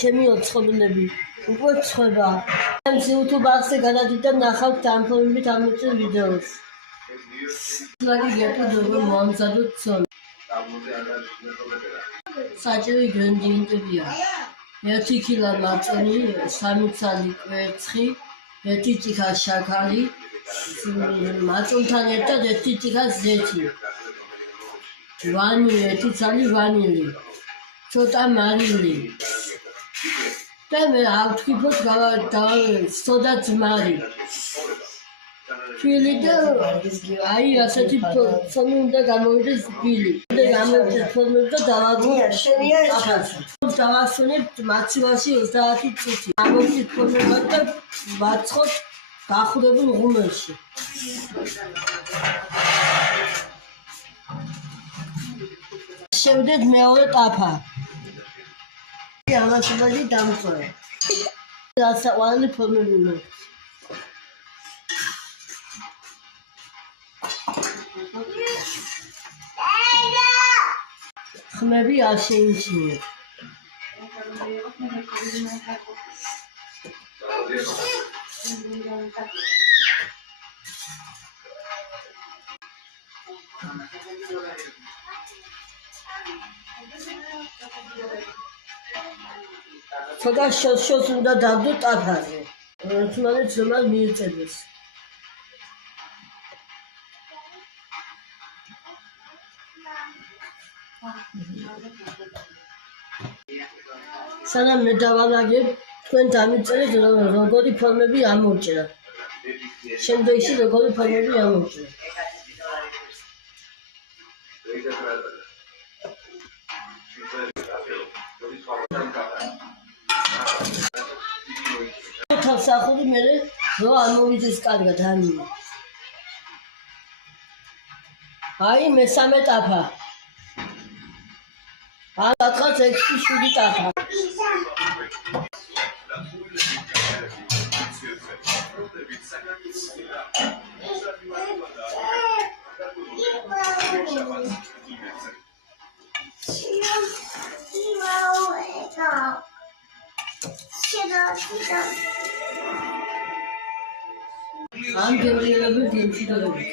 ჩემი ოცხობლები უკვე ცხება. YouTube-ზე გადადით და ნახავთ დამფორმებით ამოწერ ვიდეოს. ლაგი გეტყვით როგორ მოამზადოთ ცოლი. საჭირო ინგრედიენტებია: 1 კილო მაწონი, 3 ცალი კვერცხი, 1 წიქა შაქარი, მაწონთან ერთად 1 წიქა ზეთი, 1 ცალი ვანილი, ცოტა მარილი. და მე ავთქიფოთ სოდა ძმარი. ფილი და აი ასეთი ფორმი უნდა გამოვიდეს ფილი. და გამოვიდეს ფორმი და დავასვენებთ მაქსიმალში 30 წუთი. გამოვიდეს ფორმი და ვაცხოთ გახურებულ ღუმელში. შევდეთ მეორე ტაფა. ამასობაში დამწვე. დასაყვანელი ფორმები მაქვს. ხმები არ შეიმჩნიეთ. ცოტა შოს უნდა დავდო ტაფაზე. ერთმანეთს რომელ მიიწევდეს. სანამ მე დავალაგებ, თქვენ დამიწერეთ როგორი ფორმები ამოჭრა. შემდეგში როგორი ფორმები ამოჭრა. თავსახური მე რო ამოვიდეს კარგად ანიმე. აი მესამე ტაფა. აკაც 6-7 ტაფა. ამ გემრიელები გემში დაგები.